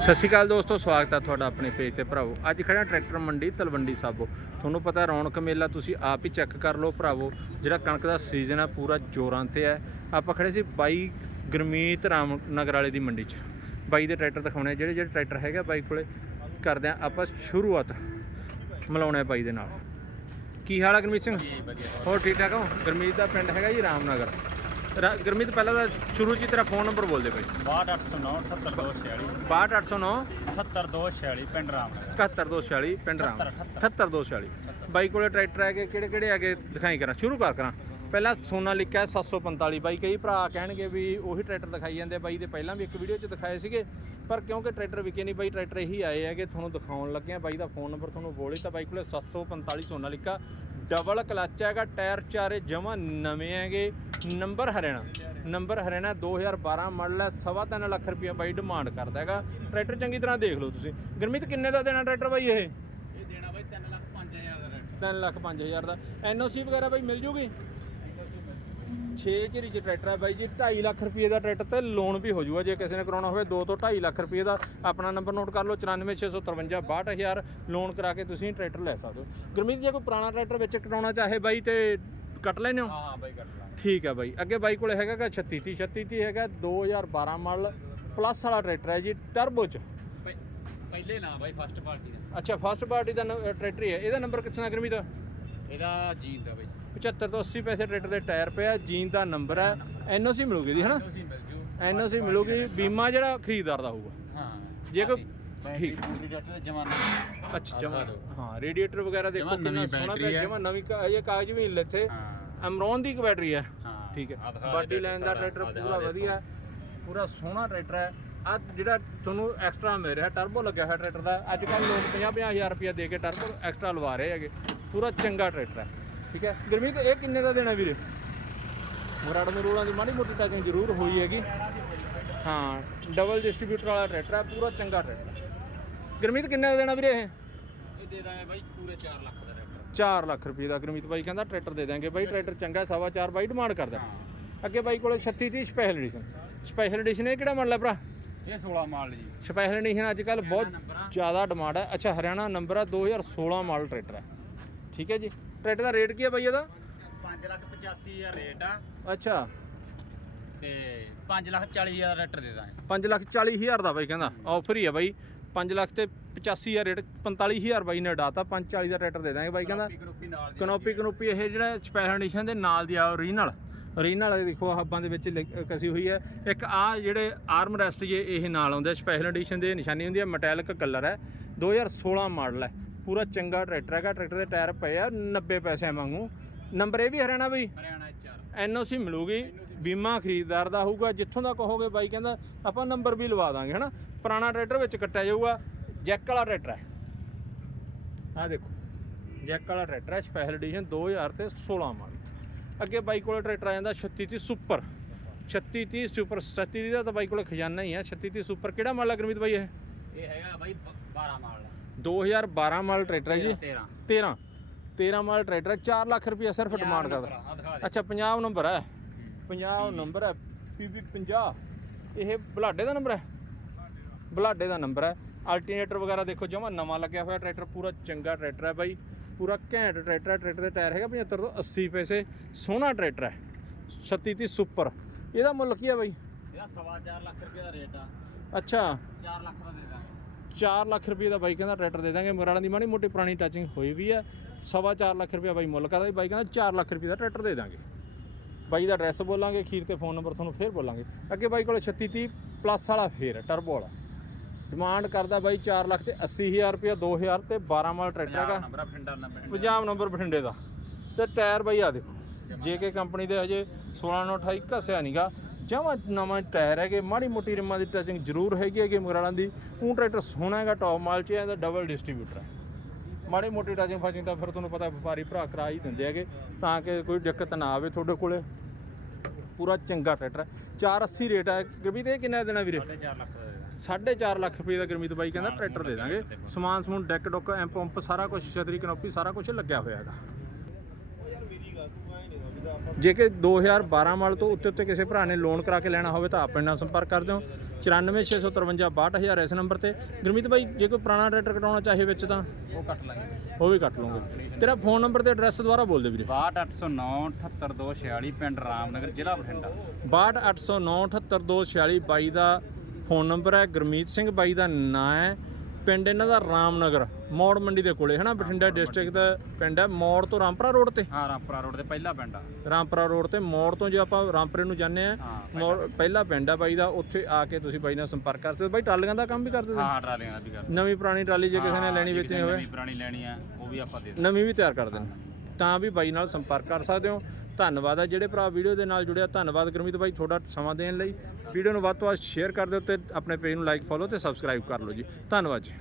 ਸਤਿ ਸ਼੍ਰੀ ਅਕਾਲ ਦੋਸਤੋ ਸਵਾਗਤ ਹੈ ਤੁਹਾਡਾ ਆਪਣੇ ਪੇਜ ਤੇ ਭਰਾਵੋ। ਅੱਜ ਖੜਾ ਟਰੈਕਟਰ ਮੰਡੀ ਤਲਵੰਡੀ ਸਾਬੋ। ਤੁਹਾਨੂੰ ਪਤਾ ਰੌਣਕ ਮੇਲਾ ਤੁਸੀਂ ਆਪ ਹੀ ਚੈੱਕ ਕਰ ਲਓ ਭਰਾਵੋ। ਜਿਹੜਾ ਕਣਕ ਦਾ ਸੀਜ਼ਨ ਹੈ ਪੂਰਾ ਜੋਰਾਂ ਤੇ ਹੈ ਆਪਾਂ ਖੜੇ ਸੀ ਬਾਈ ਗਰਮੀਤ ਰਾਮ ਨਗਰ ਵਾਲੇ ਦੀ ਮੰਡੀ 'ਚ। ਬਾਈ ਦੇ ਟਰੈਕਟਰ ਦਿਖਾਉਣੇ ਆ। ਜਿਹੜੇ ਜਿਹੜੇ ਟਰੈਕਟਰ ਹੈਗਾ ਬਾਈ ਕੋਲੇ। ਕਰਦੇ ਆ ਆਪਾਂ ਸ਼ੁਰੂਆਤ ਮਿਲਾਉਣੇ ਬਾਈ ਦੇ ਨਾਲ। ਕੀ ਹਾਲ ਹੈ ਗਰਮੀਤ ਸਿੰਘ? ਹੋਰ ਠੀਕ ਠਾਕ ਹੋ? ਗਰਮੀਤ ਦਾ ਪਿੰਡ ਹੈਗਾ ਜੀ ਰਾਮਨਗਰ। ਰਾ- ਗਰਮੀਤ ਪਹਿਲਾਂ ਤਾਂ ਸ਼ੁਰੂ 'ਚ ਹੀ ਤੇਰਾ ਫੋਨ ਨੰਬਰ ਬੋਲ ਦੇ ਬਾਈ 62809 78246 62809 78246 ਪਿੰਡ ਰਾਮਨਗਰ 71246 ਪਿੰਡ ਰਾਮ। 78246 ਬਾਈ ਕੋਲੇ ਟਰੈਕਟਰ ਹੈਗੇ ਕਿਹੜੇ ਕਿਹੜੇ ਹੈਗੇ ਦਿਖਾਈ ਕਰਾਂ? ਸ਼ੁਰੂ ਕਰ ਕਰਾਂ। ਪਹਿਲਾਂ ਸੋਨਾ ਲਿਖਿਆ 745 ਬਾਈ ਕਈ ਭਰਾ ਕਹਿਣਗੇ ਵੀ ਉਹੀ ਟਰੈਕਟਰ ਦਿਖਾਈ ਜਾਂਦੇ ਆ। ਬਾਈ ਦੇ ਪਹਿਲਾਂ ਵੀ ਇੱਕ ਵੀਡੀਓ 'ਚ ਦਿਖਾਏ ਸੀਗੇ। ਪਰ ਕਿਉਂਕਿ ਟਰੈਕਟਰ ਵਿਕੇ ਨਹੀਂ ਬਾਈ ਟਰੈਕਟਰ ਇਹੀ ਆਏ ਹੈਗੇ ਤੁਹਾਨੂੰ ਦਿਖਾਉਣ ਲੱਗੇ ਆ। ਬਾਈ ਦਾ ਫੋਨ ਨੰਬਰ ਤੁਹਾਨੂੰ ਬੋਲੇ ਤਾਂ ਬਾਈ ਕੋਲੇ 745 ਸੋਨਾ ਲਿਖਾ ਡਬਲ ਕਲਚ ਹੈਗਾ ਟਾਇਰ ਚਾਰੇ ਜਮਾ ਨਵੇਂ ਹੈਗੇ। Number Haryana number Haryana 2012 model ਹੈ ਸਵਾ ਤਿੰਨ ਲੱਖ ਰੁਪਇਆ ਬਾਈ ਡਿਮਾਂਡ ਕਰਦਾ ਹੈਗਾ। ਟਰੈਕਟਰ ਚੰਗੀ ਤਰ੍ਹਾਂ ਦੇਖ ਲਓ ਤੁਸੀਂ। ਗੁਰਮੀਤ ਕਿੰਨੇ ਦਾ ਦੇਣਾ ਟਰੈਕਟਰ ਬਾਈ ਇਹ? ਇਹ ਦੇਣਾ ਬਾਈ 3 ਲੱਖ 5000 ਦਾ ਰੇਟ 3 ਲੱਖ 5000 ਦਾ। ਐਨਓਸੀ ਵਗੈਰਾ ਬਾਈ ਮਿਲ ਜੂਗੀ? 6 ਝਰੀ ਚ ਟਰੈਕਟਰ ਹੈ ਬਾਈ ਜੀ 2.5 ਲੱਖ ਰੁਪਏ ਦਾ ਟਰੈਕਟਰ ਤੇ ਲੋਨ ਵੀ ਹੋ ਜਾਊਗਾ ਜੇ ਕਿਸੇ ਨੇ ਕਰਾਉਣਾ ਹੋਵੇ 2 ਤੋਂ 2.5 ਲੱਖ ਰੁਪਏ ਦਾ। ਆਪਣਾ ਨੰਬਰ ਨੋਟ ਕਰ ਲਓ 94653 62000 ਲੋਨ ਕਰਾ ਕੇ ਤੁਸੀਂ ਟਰੈਕਟਰ ਲੈ ਸਕਦੇ ਹੋ। ਗੁਰਮੀਤ ਜੇ ਕੋਈ ਪੁਰਾਣਾ ਟਰੈਕਟਰ ਵਿੱਚ ਕਰਾਉਣਾ ਚਾਹੇ ਬਾਈ ਤੇ ਕੱਟ ਲੈਣੇ ਹੋ? ਹਾਂ ਹਾਂ ਬਾਈ ਕੱਟ ਲਾਂਗੇ। ਠੀਕ ਹੈ ਬਾਈ। ਅੱਗੇ ਬਾਈ ਕੋਲੇ ਹੈਗਾ ਗਾ 36 30 36 30 ਹੈਗਾ 2012 ਮਾਡਲ ਪਲੱਸ ਵਾਲਾ ਟਰੈਕਟਰ ਹੈ ਜੀ ਟਰਬੋ ਚ। ਪਹਿਲੇ ਨਾ ਬਾਈ ਫਸਟ ਪਾਰਟੀ ਦਾ। ਅੱਛਾ ਫਸਟ ਪਾਰਟੀ ਦਾ ਨ- ਟਰੈਕਟਰ ਹੀ ਹੈ। ਇਹਦਾ ਨੰਬਰ ਕਿੱਥੋਂ ਦਾ ਗੁਰਮੀਤ ਇਹਦਾ ਜੀਨ ਦਾ ਬਾਈ। 75 ਤੋਂ 80 ਪੈਸੇ ਟਰੈਕਟਰ ਦੇ ਟਾਇਰ ਪਿਆ ਜੀਨ ਦਾ ਨੰਬਰ ਹੈ। ਐਨਓਸੀ ਮਿਲੂਗੀ ਦੀ ਹਨਾ ਤੁਸੀਂ ਮਿਲ ਜੂ। ਐਨਓਸੀ ਮਿਲੂਗੀ ਬੀਮਾ ਜਿਹੜਾ ਖਰੀਦਦਾਰ ਦਾ ਹੋਊਗਾ। ਹਾਂ ਜੇ ਕੋਈ- ਠੀਕ। ਕੰਪਿਊਟਰ ਦਾ ਜਮਾਨਾ ਅੱਛਾ ਜਮਾ। ਹਾਂ ਰੇਡੀਏਟਰ ਵਗੈਰਾ ਦੇਖੋ ਕਿੰਨਾ ਸੋਹਣਾ ਪਿਆ। ਜਮਾ ਨਵੀਂ ਇਹ ਕਾਗਜ਼ ਵੀ ਨਹੀਂ ਹਾਂ। ਅਮਰੋਨ ਦੀ ਇੱਕ ਬੈਟਰੀ ਹੈ। ਠੀਕ ਹੈ। ਬਾਡੀ ਲਾਈਨ ਦਾ ਟਰੈਕਟਰ ਪੂਰਾ ਵਧੀਆ। ਪੂਰਾ ਸੋਹਣਾ ਟਰੈਕਟਰ ਹੈ। ਆ ਜਿਹੜਾ ਤੁਹਾਨੂੰ ਐਕਸਟਰਾ ਮਿਲ ਰਿਹਾ ਟਰਬੋ ਲੱਗਿਆ ਹੋਇਆ ਟਰੈਕਟਰ ਦਾ। ਅੱਜ ਕੱਲ ਲੋਕ 50 ਹਜ਼ਾਰ ਰੁਪਇਆ ਦੇ ਕੇ ਟਰਬੋ ਐਕਸਟਰਾ ਲਵਾ ਰਹੇ ਹੈਗੇ। ਪੂਰਾ ਚੰਗਾ ਟਰੈਕਟਰ ਹੈ। ਠੀਕ ਹੈ। ਗੁਰਮੀਤ ਇਹ ਕਿੰਨੇ ਦਾ ਦੇਣਾ ਵੀਰੇ? ਮੁਰਾੜ ਮਰੂੜਾਂ ਦੀ ਮਾੜੀ ਮੋਟੀ ਟਾਕਿੰਗ ਜ਼ਰੂਰ ਹੋਈ ਹੈਗੀ। ਹਾਂ ਡਬਲ ਡਿਸਟ੍ਰੀਬਿਊਟਰ ਵਾਲਾ ਟਰੈਕਟਰ ਹੈ। ਪੂਰਾ ਚੰਗਾ ਟਰੈਕਟਰ ਗੁਰਮੀਤ ਕਿੰਨੇ ਦਾ ਦੇਣਾ ਵੀਰੇ ਇਹ? ਇਹ ਦੇ ਦਾਂਗੇ ਬਾਈ ਪੂਰੇ 4 ਲੱਖ ਦਾ ਰੇਟ 4 ਲੱਖ ਰੁਪਏ ਦਾ ਗੁਰਮੀਤ ਬਾਈ ਕਹਿੰਦਾ ਟਰੈਕਟਰ ਦੇ ਦਾਂਗੇ ਬਾਈ ਟਰੈਕਟਰ ਚੰਗਾ ਸਵਾ ਚਾਰ ਬਾਈ ਡਿਮਾਂਡ ਕਰਦਾ। ਅੱਗੇ ਬਾਈ ਕੋਲੇ 36 30 ਸਪੈਸ਼ਲ ਐਡੀਸ਼ਨ ਸਪੈਸ਼ਲ ਐਡੀਸ਼ਨ ਇਹ ਕਿਹੜਾ ਮਾਡਲ ਹੈ ਭਰਾ? ਇਹ 16 ਮਾਡਲ ਜੀ। ਸਪੈਸ਼ਲ ਐਡੀਸ਼ਨ ਅੱਜ ਕੱਲ ਬਹੁਤ ਆ। ਜ਼ਿਆਦਾ ਡਿਮਾਂਡ ਹੈ। ਅੱਛਾ ਹਰਿਆਣਾ ਨੰਬਰ ਹੈ 2016 ਮਾਡਲ ਟਰੈਕਟਰ ਹੈ। ਠੀਕ ਹੈ ਜੀ। ਟਰੈਕਟਰ ਦਾ ਰੇਟ ਕੀ ਹੈ ਬਾਈ ਇਹਦਾ? 5 ਲੱਖ 85000 ਰੇਟ ਆ। ਅੱਛਾ। ਤੇ 5 ਲੱਖ 40000 ਦਾ ਦਾਂਗੇ। 5 ਲੱਖ 40 ਹਜ਼ਾਰ ਦਾ ਬਾਈ ਕਹਿੰਦਾ। ਆਫਰ ਹੀ ਹੈ ਬਾਈ। 5 ਲੱਖ ਤੇ 85 ਹਜ਼ਾਰ ਰੇਟ 45 ਹਜ਼ਾਰ ਬਾਈ ਨੇ ਡਾਤਾ 540 ਦਾ ਟਰੈਕਟਰ ਦੇ ਦਾਂਗੇ ਬਾਈ ਕਹਿੰਦਾ। ਕਨੋਪੀ ਕਨੋਪੀ ਇਹ ਜਿਹੜਾ ਸਪੈਸ਼ਲ ਐਡੀਸ਼ਨ ਦੇ ਨਾਲ ਦੀ ਆ ਓਰੀਜਨਲ ਓਰੀਜਨਲ ਇਹ ਦੇਖੋ ਹੱਬਾਂ ਦੇ ਵਿੱਚ ਕਸੀ ਹੋਈ ਹੈ। ਇੱਕ ਆ ਜਿਹੜੇ ਆਰਮ ਰੈਸਟ ਜੇ ਇਹ ਨਾਲ ਆਉਂਦੇ ਸਪੈਸ਼ਲ ਐਡੀਸ਼ਨ ਦੇ ਨਿਸ਼ਾਨੀ ਹੁੰਦੀ ਹੈ ਮੈਟੈਲਿਕ ਕਲਰ ਹੈ। 2016 ਮਾਡਲ ਹੈ। ਪੂਰਾ ਚੰਗਾ ਟਰੈਕਟਰ ਹੈਗਾ ਟਰੈਕਟਰ ਦੇ ਟਾਇਰ ਪਏ ਆ 90 ਪੈਸੇ ਵਾਂਗੂ। ਨੰਬਰ ਇਹ ਵੀ ਹਰਿਆਣਾ ਬਈ? ਹਰਿਆਣਾ 4 ਐਨਓਸੀ ਮਿਲੂਗੀ ਬੀਮਾ ਖਰੀਦਦਾਰ ਦਾ ਹੋਊਗਾ। ਜਿੱਥੋਂ ਦਾ ਕਹੋਗੇ ਬਾਈ ਕਹਿੰਦਾ ਆਪਾਂ ਨੰਬਰ ਵੀ ਲਵਾ ਦਾਂਗੇ ਹਨਾ? ਪੁਰਾਣਾ ਟਰੈਕਟਰ ਵਿੱਚ ਕੱਟਿਆ ਜਾਊਗਾ ਜੈਕ ਵਾਲਾ ਟਰੈਕਟਰ ਹੈ। ਆਹ ਦੇਖੋ ਜੈਕ ਵਾਲਾ ਟਰੈਕਟਰ ਹੈ ਸਪੈਸ਼ਲ ਐਡੀਸ਼ਨ 2000 ਤੇ 16 ਮਾਡਲ। ਅੱਗੇ ਬਾਈ ਕੋਲ ਟਰੈਕਟਰ ਆ ਜਾਂਦਾ 3630 ਸੁਪਰ 3630 ਸੁਪਰ 3730 ਦਾ ਤਾਂ ਬਾਈ ਕੋਲ ਖਜ਼ਾਨਾ ਹੀ ਹੈ। 3630 ਸੁਪਰ ਕਿਹੜਾ ਮਾਡਲ ਹੈ ਗੁਰਮੀਤ ਬਾਈ ਇਹ? ਇਹ ਹੈਗਾ ਬਾਈ 12 ਮਾਡਲ 2012 ਮਾਡਲ ਟਰੈਕਟਰ ਹੈ ਜੀ। 13 13 13 ਮਾਡਲ ਟਰੈਕਟਰ ਹੈ 4 ਲੱਖ ਰੁਪਏ ਸਿਰਫ ਡਿਮਾਂਡ ਕਰਦਾ। ਆ ਅੱਛਾ ਪੰਜਾਬ ਨੰਬਰ ਹੈ। ਪੰਜਾਬ ਨੰਬਰ ਹੈ ਪੀਬੀ 50 ਇਹ ਬਲਾਡੇ ਦਾ ਨੰਬਰ ਹੈ? ਬਲਾਡੇ ਦਾ ਨੰਬਰ ਹੈ। ਅਲਟਰਨੇਟਰ ਵਗੈਰਾ ਦੇਖੋ ਜਮਾ ਨਵਾਂ ਲੱਗਿਆ ਹੋਇਆ ਟਰੈਕਟਰ ਪੂਰਾ ਚੰਗਾ ਟਰੈਕਟਰ ਹੈ ਬਾਈ। ਪੂਰਾ ਘੈਂਟ ਟਰੈਕਟਰ ਹੈ ਟਰੈਕਟਰ ਦੇ ਟਾਇਰ ਹੈਗਾ 75 ਤੋਂ 80 ਪੈਸੇ। ਸੋਹਣਾ ਟਰੈਕਟਰ ਹੈ। 36 30 ਸੁਪਰ। ਇਹਦਾ ਮੁੱਲ ਕੀ ਹੈ ਬਾਈ? ਇਹਦਾ ਸਵਾ ਚਾਰ ਲੱਖ ਰੁਪਏ ਦਾ ਰੇਟ ਆ। ਅੱਛਾ। 4 ਲੱਖ ਦਾ ਦੇ ਦਾਂਗੇ। 4 ਲੱਖ ਰੁਪਏ ਦਾ ਬਾਈ ਕਹਿੰਦਾ ਟਰੈਕਟਰ ਦੇ ਦਾਂਗੇ। ਮੁਰਾਲਾਂ ਦੀ ਮਾੜੀ ਮੋਟੀ ਪੁਰਾਣੀ ਟੱਚਿੰਗ ਹੋਈ ਵੀ ਹੈ। ਸਵਾ ਚਾਰ ਲੱਖ ਰੁਪਏ ਬਾਈ ਮੁੱਲ ਕਰਦਾ ਬਾਈ ਕਹਿੰਦਾ 4 ਲੱਖ ਰੁਪਏ ਦਾ ਟਰੈਕਟਰ ਦੇ ਦਾਂਗੇ। ਬਾਈ ਦਾ ਐਡਰੈਸ ਬੋਲਾਂਗੇ ਖੀਰ ਤੇ ਫੋਨ ਨੰਬਰ ਤੁਹਾਨੂੰ ਫੇਰ ਬੋਲਾਂਗੇ। ਅੱਗੇ ਬਾਈ ਕੋਲ 36 30 ਪਲੱਸ ਵਾਲਾ ਫੇਰ ਟਰਬੋ ਵਾਲਾ। ਡਿਮਾਂਡ ਕਰਦਾ ਬਾਈ 4 ਲੱਖ ਤੇ 80000 ਰੁਪਏ 2000 ਤੇ 12 ਮਾਲ ਟਰੈਕਟਰ ਹੈਗਾ। ਨੰਬਰ ਫਿੰਡਰ ਨੰਬਰ ਪੰਜਾਬ ਨੰਬਰ ਬਠਿੰਡੇ ਦਾ। ਤੇ ਟਾਇਰ ਬਾਈ ਆ ਦੇਖੋ ਜੇਕੇ ਕੰਪਨੀ ਦੇ ਹਜੇ 16 ਨੂੰ 28 ਘਸਿਆ ਨਹੀਂਗਾ ਜਮਾ ਨਵਾਂ ਟਾਇਰ ਹੈਗੇ ਮਾੜੀ ਮੋਟੀ ਰਿਮਾਂ ਦੀ ਟਚਿੰਗ ਜ਼ਰੂਰ ਹੈਗੀ ਹੈਗੀ ਮੁਰਾਲਾਂ ਦੀ। ਉਹ ਟਰੈਕਟਰ ਸੋਹਣਾ ਹੈਗਾ ਟੌਪ ਮਾਲ 'ਚ ਇਹਦਾ ਡਬਲ ਡਿਸਟ੍ਰੀਬਿਊਟਰ ਹੈ। ਮਾੜੀ ਮੋਟੀ ਟਚਿੰਗ ਫਾਚਿੰਗ ਤਾਂ ਫਿਰ ਤੁਹਾਨੂੰ ਪਤਾ ਵਪਾਰੀ ਭਰਾ ਕਰਾ ਹੀ ਦਿੰਦੇ ਹੈਗੇ ਤਾਂ ਕਿ ਕੋਈ ਦਿੱਕਤ ਨਾ ਆਵੇ ਤੁਹਾਡੇ ਕੋਲੇ। ਪੂਰਾ ਚੰਗਾ ਟਰੈਕਟਰ ਹੈ। 480 ਰੇਟ ਹੈ। ਗੁਰਮੀਤ ਇਹ ਕਿੰਨਾ ਦੇਣਾ ਵੀਰੇ? 4 ਲੱਖ ਦਾ 4.5 ਲੱਖ ਰੁਪਏ ਦਾ ਗੁਰਮੀਤ ਬਾਈ ਕਹਿੰਦਾ ਟਰੈਕਟਰ ਦੇ ਦਾਂਗੇ। ਸਮਾਨ ਸਮੂਨ ਡੈਕ ਡੁੱਕ ਐਮ ਪੰਪ ਸਾਰਾ ਕੁਝ ਛਤਰੀ ਕਨੋਪੀ ਸਾਰਾ ਕੁਝ ਲੱਗਿਆ ਹੋਇਆ ਹੈਗਾ। ਐ ਜੇ ਕਿ 2012 ਮਾਡਲ ਤੋਂ ਉੱਤੇ ਉੱਤੇ ਕਿਸੇ ਭਰਾ ਨੇ ਲੋਨ ਕਰਾ ਕੇ ਲੈਣਾ ਹੋਵੇ ਤਾਂ ਆਪਣੇ ਨਾਲ ਸੰਪਰਕ ਕਰ ਦਿਓ। 9465562000 ਇਸ ਨੰਬਰ ਤੇ। ਗੁਰਮੀਤ ਬਾਈ ਜੇ ਕੋਈ ਪੁਰਾਣਾ ਟਰੈਕਟਰ ਕਟਾਉਣਾ ਚਾਹੇ ਵਿੱਚ ਤਾਂ? ਉਹ ਕੱਟ ਲਾਂਗੇ। ਉਹ ਵੀ ਕੱਟ ਲਓਗੇ ਤੇਰਾ ਫੋਨ ਨੰਬਰ ਤੇ ਐਡਰੈਸ ਦੁਬਾਰਾ ਬੋਲ ਦੇ ਵੀਰੇ। 62809 78246 ਪਿੰਡ ਰਾਮਨਗਰ ਜ਼ਿਲ੍ਹਾ ਬਠਿੰਡਾ। 6280978246 ਬਾਈ ਦਾ ਫੋਨ ਨੰਬਰ ਹੈ ਗੁਰਮੀਤ ਸਿੰਘ ਬਾਈ ਦਾ ਨਾਂ ਹੈ। ਪਿੰਡ ਇਹਨਾਂ ਦਾ ਰਾਮਨਗਰ ਮੌੜ ਮੰਡੀ ਦੇ ਕੋਲੇ ਹਨਾ? ਬਠਿੰਡਾ ਡਿਸਟ੍ਰਿਕਟ ਦਾ ਪਿੰਡ ਹੈ ਮੌੜ ਤੋਂ ਰਾਮਪੁਰਾ ਰੋਡ ਤੇ। ਹਾਂ ਰਾਮਪੁਰਾ ਰੋਡ ਤੇ ਪਹਿਲਾ ਪਿੰਡ ਆ। ਰਾਮਪੁਰਾ ਰੋਡ ਤੇ ਮੌੜ ਤੋਂ ਜੇ ਆਪਾਂ ਰਾਮਪੁਰੇ ਨੂੰ ਜਾਂਦੇ ਆ ਹਾਂ ਮੌੜ ਪਹਿਲਾ ਪਿੰਡ ਆ ਬਾਈ ਦਾ ਉੱਥੇ ਆ ਕੇ ਤੁਸੀਂ ਬਾਈ ਨਾਲ ਸੰਪਰਕ ਕਰ ਸਕਦੇ ਹੋ। ਬਾਈ ਟਰਾਲੀਆਂ ਦਾ ਕੰਮ ਵੀ ਕਰਦੇ ਹੋ ਹਾਂ ਟਰਾਲੀਆਂ ਦਾ ਵੀ ਕਰ ਨਵੀਂ ਪੁਰਾਣੀ ਟਰਾਲੀ ਜੇ ਕਿਸੇ ਨੇ ਲੈਣੀ ਵੇਚਣੀ ਹੋਵੇ। ਨਵੀਂ ਪੁਰਾਣੀ ਲੈਣੀ ਆ ਉਹ ਵੀ ਆਪਾਂ ਦੇ ਨਵੀਂ ਵੀ ਤਿਆਰ ਕਰ ਦੇਣ ਤਾਂ ਵੀ ਬਾਈ ਨਾਲ ਸੰਪਰਕ ਕਰ ਸਕਦੇ ਹੋ। ਧੰਨਵਾਦ ਹੈ ਜਿਹੜੇ ਭਰਾ ਵੀਡੀਓ ਦੇ ਨਾਲ ਜੁੜਿਆ, ਧੰਨਵਾਦ ਗੁਰਮੀਤ ਬਾਈ ਤੁਹਾਡਾ ਸਮਾਂ ਦੇਣ ਲਈ। ਵੀਡੀਓ ਨੂੰ ਵੱਧ ਤੋਂ ਵੱਧ ਸ਼ੇਅਰ ਕਰ ਦਿਓ ਤੇ ਆਪਣੇ ਪੇਜ ਨੂੰ ਲਾਈਕ ਫੋਲੋ ਤੇ ਸਬਸਕ੍ਰਾਈਬ ਕਰ ਲਓ ਜੀ। ਧੰਨਵਾਦ ਜੀ।